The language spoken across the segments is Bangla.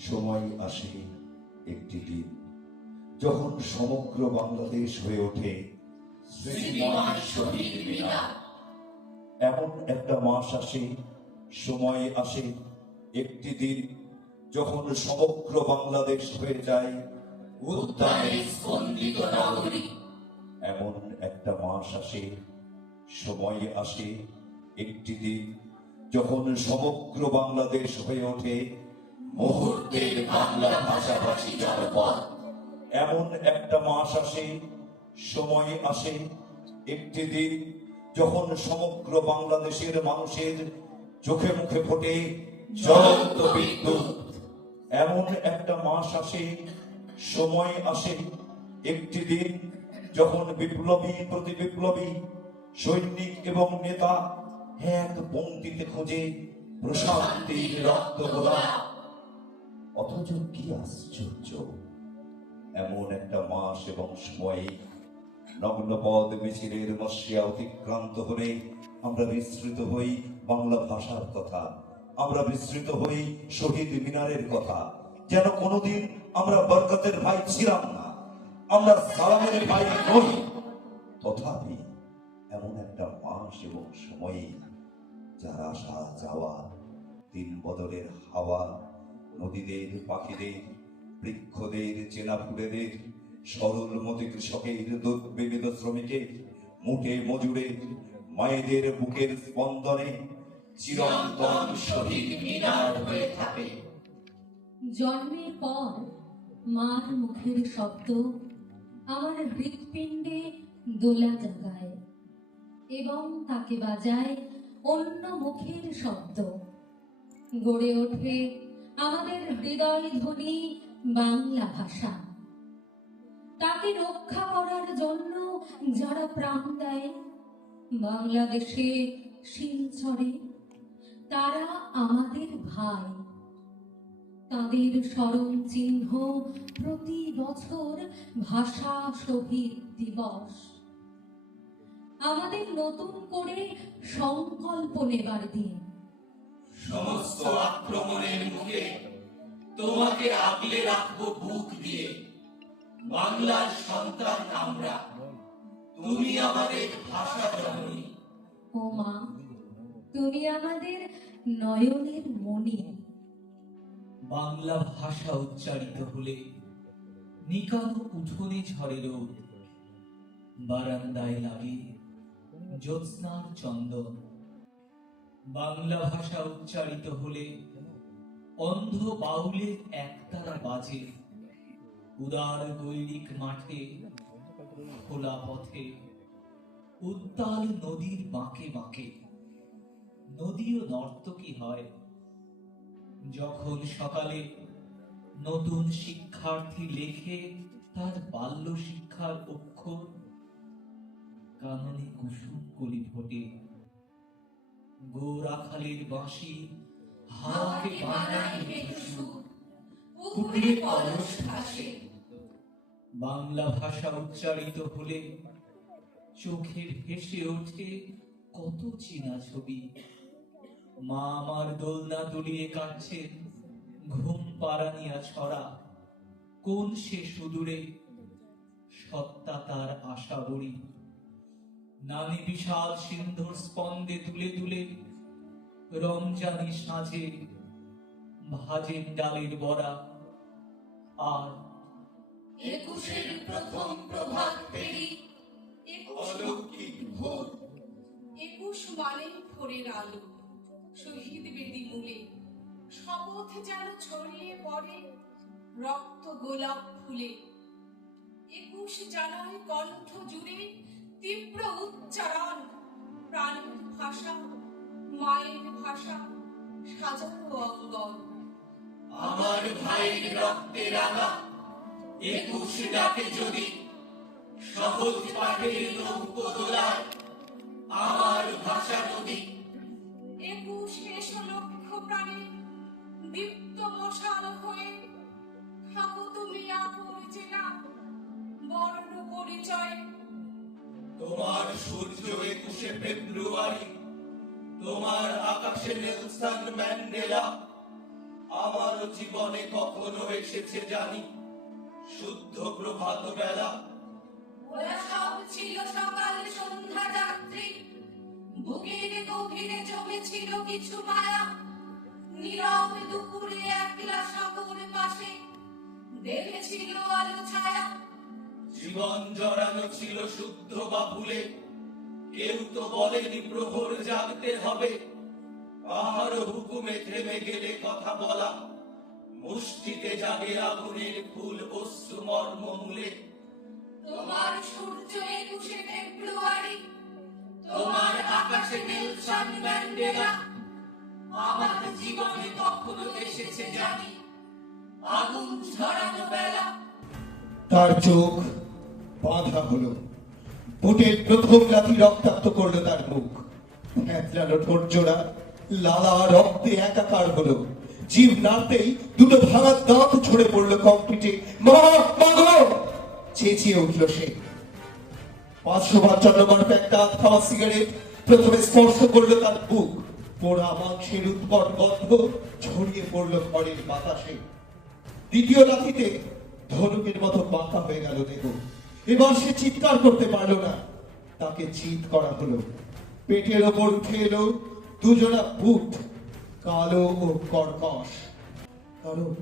সময় আসে একটি দিন। যখন সমগ্র বাংলাদেশ হয়ে ওঠে এমন একটা মাস আসে, সময় আসে একটি দিন যখন সমগ্র বাংলাদেশ হয়ে যায় এমন একটা মাস আসে, সময় আসে একটি দিন যখন সমগ্র বাংলাদেশ হয়ে ওঠে মুহূর্তের বাংলা ভাষাভাষী জনপদ। এমন একটা মাস আসে, সময় আসে, একটি দিন যখন সমগ্র বাংলাদেশের মানুষের চোখে মুখে ফোটে জ্বলন্ত বিদ্যুৎ। এমন একটা মাস আসে, সময় আসে, একটি দিন যখন বিপ্লবী প্রতি বিপ্লবী সৈনিক এবং নেতা এক পঙ্ক্তিতে খোঁজে প্রশান্তির রক্ত অথচ কি আশ্চর্য? এমন একটা মাস এবং সময়ে নগ্নপদ মিছিলের মশিয়া অতিক্রান্ত হলে আমরা বিস্মৃত হই বাংলা ভাষার কথা। আমরা বিস্মৃত হই শহীদ মিনারের কথা। যেন কোনোদিন আমরা বরকতের ভাই ছিলাম না। আমরা সালামের ভাই নই। তথাপি এমন একটা মাস এবং সময়ে যার আসা যাওয়া দিন বদলের হাওয়া নদীদের, পাখিদের, বৃক্ষদের চেনা ফুলেদের সরল মতি কৃষকের বিবিধ শ্রমিকের, মুঠে মজুরের, মায়েদের বুকের স্পন্দনে চিরন্তন শহীদ মিনার হয়ে থাকে। জন্মের পর মার মুখের শব্দ আমার হৃৎপিণ্ডে দোলা জাগায় এবং তাকে বাজায় অন্য মুখের শব্দ। গড়ে ওঠে আমাদের হৃদয় ধ্বনি বাংলা ভাষা। তাকে রক্ষা করার জন্য যারা প্রাণ দেয়, বাংলাদেশে শিলচরে, তারা আমাদের ভাই। তাদের স্মরণ চিহ্ন প্রতি বছর ভাষা শহীদ দিবস। আমাদের নতুন করে সংকল্প নেবার দিন। সমস্ত আক্রমণের মুখে তোমাকে আগলে রাখব বুক দিয়ে। বাংলার সন্তান আমরা। তুমি আমাদের ভাষা জননী। ও মা তুমি আমাদের নয়নের মণি। বাংলা ভাষা উচ্চারিত হলে নিকানো উঠোনে ঝরে রোদ। বারান্দায় লাগে জ্যোৎস্নার চন্দন। বাংলা ভাষা উচ্চারিত হলে অন্ধ বাউলের একতারা বাজে। উদার গৈরিক মাঠে, খোলা পথে, উত্তাল নদীর বাঁকে বাঁকে। নদীও নর্তকী হয়? যখন সকালে নতুন শিক্ষার্থী লেখে তার বাল্য শিক্ষার অক্ষর, কাননে কুসুম কলি ফোটে। গৌরাখালের বাঁশি হাওয়াকে বানায়। পুকুরে ভাসে। বাংলা ভাষা উচ্চারিত হলে চোখের ভেসে ওঠে কত চীনা ছবি। মা আমার দোলনা দুলিয়ে কাটছেন ঘুম পারানিয়া ছড়া। কোন সে সুদূরে সত্তা তার আশা বড়ি নানি বিশাল সিন্ধুর স্পন্দে তুলে তুলে রমজানি সাঁঝে ভাজেন ডালের বড়া। আর একুশের প্রথম প্রভাত ফেরি অলৌকিক ভোর। একুশ মানে ভোরের আলো শহীদ বেদি মূলে। শপথ যেন ছড়িয়ে পড়ে রক্ত গোলাপ ফুলে। একুশ জানায় কণ্ঠ জুড়ে তীব্র উচ্চারণ প্রাণের ভাষা মায়ের ভাষা সাজানো অঙ্গন। আমার ভাইয়ের রক্তে রাঙা একুশ ডাকে যদি সহজ পাঠের নৌকো দোলায় আমার ভাষা নদী একুশ এসো লক্ষ প্রাণে দীপ্ত মশাল হয়ে থাকো তুমি আপন চেনা বর্ণ পরিচয় তোমার সূর্য একুশে ফেব্রুয়ারি, তোমার আকাশে নেলসন ম্যান্ডেলা আমারও জীবনে কখনো এসেছে জানি শুদ্ধ প্রভাত বেলা। ওরা সব ছিল সকাল সন্ধ্যা যাত্রী, বুকের গভীরে জমেছিল কিছু মায়া। নীরব দুপুরে একলা সাগর পাশে, দেখেছিল আলো ছায়া। জীবন জড়ানো ছিল শুদ্ধ বা ভুলে কেউ তো বলেনি প্রহর জাগতে হবে। কাহার হুকুমে থেমে গেলে কথা বলা। মুষ্টিতে জাগে আগুনের ফুল অশ্রু মর্ম মূলে তোমার সূর্য একুশে ফেব্রুয়ারি তোমার আকাশে নেলসন ম্যান্ডেলা আমার জীবনে কখনো এসেছে জানি আগুন ঝরানো বেলা। তার চোখ বাঁধা হলো। বুটের প্রথম লাথি রক্তাক্ত করল তার মুখ। ফ্যাতলানো ঠোঁট জোড়া লালা রক্তে একাকার হলো। জীব নাড়তেই দুটো ভাঙা দাঁত ছড়ে পড়ল কংক্রিটে চেঁচিয়ে উঠল সে। পাঁচশো পঞ্চান্ন প্যাক দাঁত, খাওয়া সিগারেট প্রথমে স্পর্শ করল তার বুক। পোড়া মাংসের উৎকট গন্ধ ছড়িয়ে পড়ল ঘরের বাতাসে। দ্বিতীয় লাথিতে ধনুকের মতো বাঁকা হয়ে গেল দেহ। এবার সে চিৎকার করতে পারল না। তাকে চিৎ করা হলো। পেটের ওপর এলো দুজনা বুট কালো ও কর্কশ। কারণ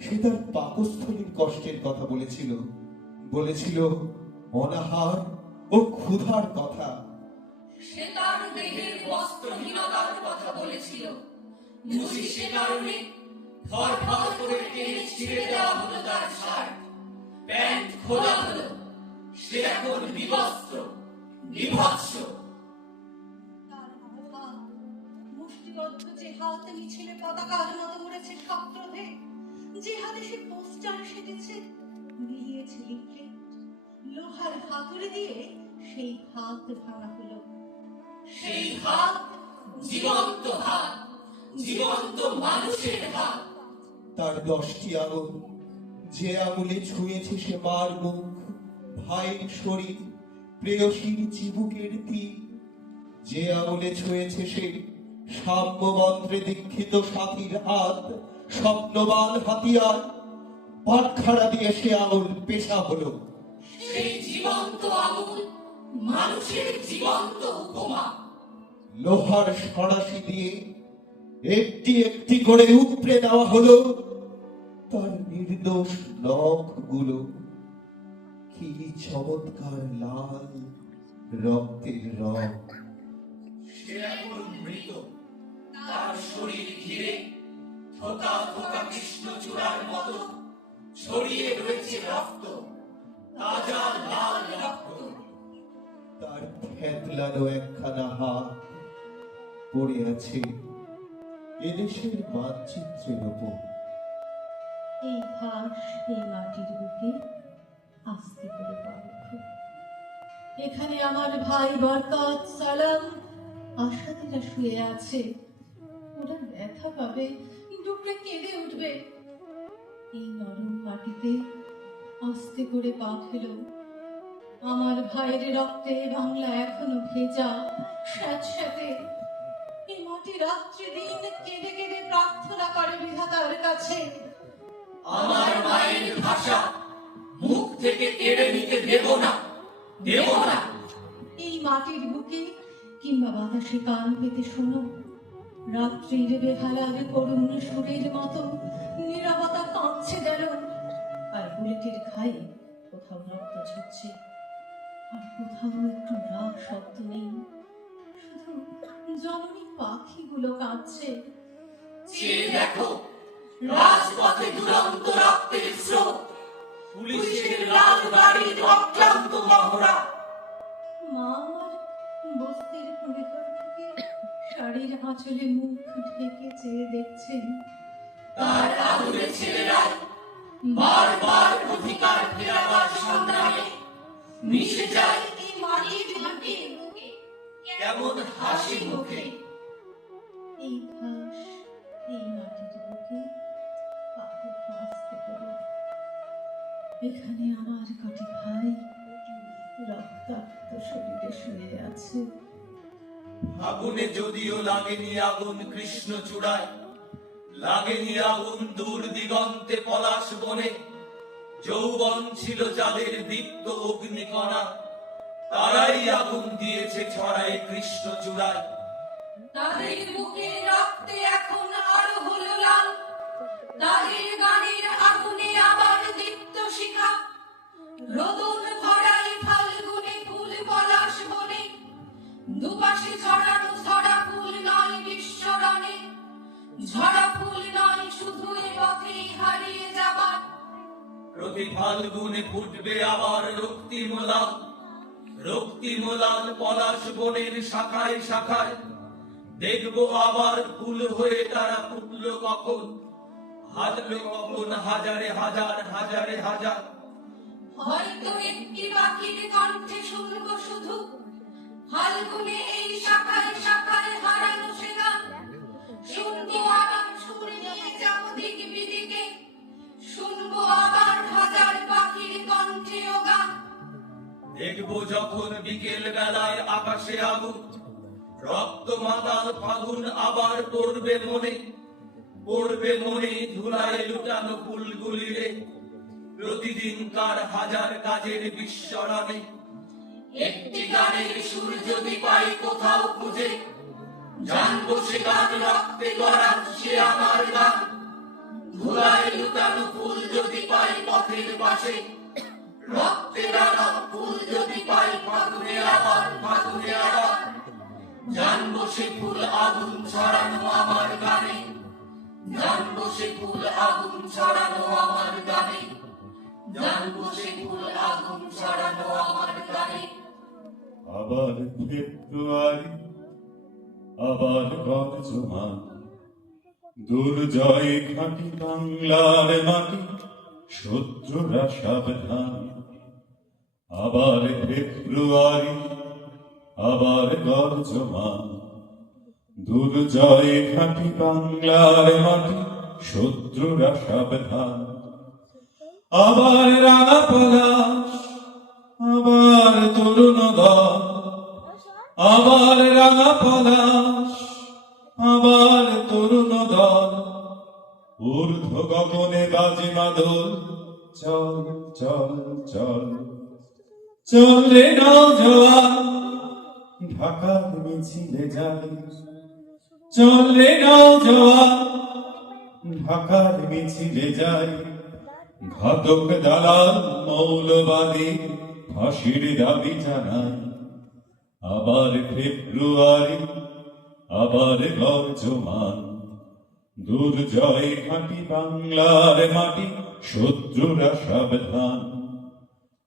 সে তার পাকস্থলীর কষ্টের কথা বলেছিল। বলেছিল, অনাহার ও ক্ষুধার কথা। সে তার দেহের বস্ত্রহীনতার কথা বলেছিল। বুঝি সে কারণে ফর ফর করে টেনে ছিঁড়ে দেওয়া হলো তার শার্ট। প্যান্ট খোলা হলো। সে এখন বিবস্ত্র বিভৎস। তার মুষ্টিবদ্ধ যে হাত মিছিলে পতাকার মতো উড়েছে সক্রোধে যে হাতে সে পোস্টার সেজেছে মিলিয়েছে লিফলেট লোহার হাতুড়ি দিয়ে সেই হাত ভাঙা হলো। সেই হাত জীবন্ত হাত জীবন্ত মানুষের হাত। তার দশটি আঙুল যে আঙুলে ছুঁয়েছে সে মার ভাইয়ের শরীর প্রেয়সীর চিবুকের তীর। যে আঙুলে ছুঁয়েছে সে সাম্য মন্ত্রে দীক্ষিত সাথীর হাত স্বপ্নবান হাতিয়ার। পাটখাড়া দিয়ে সে আঙুল পেশা হলো। সেই জীবন্ত আগুন মানুষের জীবন্ত উপমা। লোহার সরাসি দিয়ে একটি একটি করে উপড়ে নেওয়া হলো। তার নির্দোষ নখগুলো। কি চমৎকার লাল রক্তের রং। সে এখন মৃত। তার শরীর ঘিরে থোকা থোকা কৃষ্ণচূড়ার মতো ছড়িয়ে রয়েছে রক্ত তাজা লাল রক্ত। তার থেতলানো একখানা হাত পড়ে আছে এদেশের মানচিত্রের ওপর। এই ঘাস এই মাটির বুকে আস্তে করে এখানে আমার ভাই বরকত, সালাম। আশাতিরা শুয়ে আছে। ওরা ব্যথা পাবে ডুবলে কেঁদে উঠবে। এই নরম মাটিতে আস্তে করে পা ফেলো। আমার ভাইয়ের রক্তে বাংলা এখনও ভেজা স্যাঁতস্যাঁতে এই মাটি রাত্রি দিন কেঁদে কেঁদে প্রার্থনা করে বিধাতার কাছে। আমার মায়ের ভাষা মুখ থেকে কেড়ে নিতে দেব না। দেব না। এই মাটির বুকে কিংবা বাতাসে কান পেতে শোনো। রাত্রির বেহালার করুণ সুরের মতো নিরবতা কাঁদছে যেন আর বুলেটের কোথাও রক্ত ঝরছে। আর কোথাও একটু না শব্দ নেই। শুধু জননী পাখিগুলো কাঁদছে। দেখো রাজপথে দুরন্ত রক্তের স্রোত। পুলিশের লাল গাড়ির অক্লান্ত মহড়া। মা আমার বস্তির কোণে থেকে শাড়ির আঁচলে মুখ ঢেকে চেয়ে দেখছেন। তার আদুরে ছেলেরাই বারবার অধিকার ফেরাবার সংগ্রামে মিশে যায় এই মাটির মাটির কেমন হাসি মুখে। এই কটি ভাই রক্তাক্ত শরীরে শুয়ে আছে। আগুনে যদিও লাগেনি আগুন কৃষ্ণ চূড়ায় লাগেনি আগুন দূর দিগন্তে পলাশ বনে। যৌবন ছিল যাদের দীপ্ত অগ্নিকণা তারাই আগুন দিয়েছে ছড়ায় কৃষ্ণ চূড়ায়। তাদের বুকে রক্তে এখন আরও হলো লাল তাদের গানের আগুনে আবার দীপ্ত শিখা। রোদন ভরাই ফাল্গুনে ফুল পলাশ পলাশ বনের শাখায় শাখায়। দেখব আবার ফুল হয়ে তারা ফুটলো কখন হাজলো কখন হাজারে হাজার হাজারে হাজার। হয়তো একটি পাখির কণ্ঠে শুনব শুধু। ফাল্গুনে এই শাখায় শাখায় হারানো সে গান। শুনব আবার সুর নিয়ে যাব দিক বিদিকে। শুনব আবার হাজার পাখির কণ্ঠে ও গান। দেখব যখন বিকেল বেলায় আকাশে আগুন রক্ত মাতাল ফাগুন আবার পড়বে মনে। পড়বে মনে ধুলায় লুটানো ফুলগুলি রে প্রতিদিনকার হাজার কাজের বিস্মরণে। একটি গানের সুর যদি পাই কোথাও খুঁজে, জানব সে গান রক্তে গড়া, সে আমার গান। ধুলায় লুটানো ফুল যদি পাই পথের পাশে, রক্তে ফুল যদি পাই ফাগুনে আবার ফাগুনে আবার। জানব সে ফুল আগুন ছড়ানো আমার গানে, জানব সে ফুল আগুন ছড়ানো আমার আবার ফেব্রুয়ারি আবার গর্জমান দুর্জয় ঘাটি বাংলার মাটি, শত্রুরা সাবধান। আবার ফেব্রুয়ারি আবার গর্জমান দুর্জয় ঘাটি বাংলার মাটি, শত্রুরা সাবধান। আবার রাঙা পলাশ, আবার তরুণ আবার রাঙা পলাশ, আবার তরুণ দল। ঊর্ধ্ব গগনে বাজে মাদল, চল চল চল। চল রে নজওয়ান ঢাকার মিছিলে যাই চল রে নজওয়ান ঢাকার মিছিলে যাই। ঘাতক দালাল মৌলবাদী, ফাঁসির দাবি জানাই আবার ফেব্রুয়ারি, আবার গর্জমান দুর্জয় ঘাটি বাংলার মাটি, শত্রুরা সাবধান।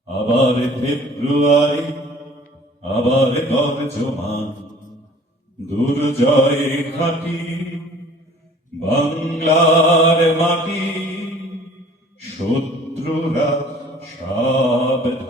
আবার ফেব্রুয়ারি, আবার গর্জমান দুর্জয় ঘাটি বাংলার মাটি শত্রুরা সাবধান।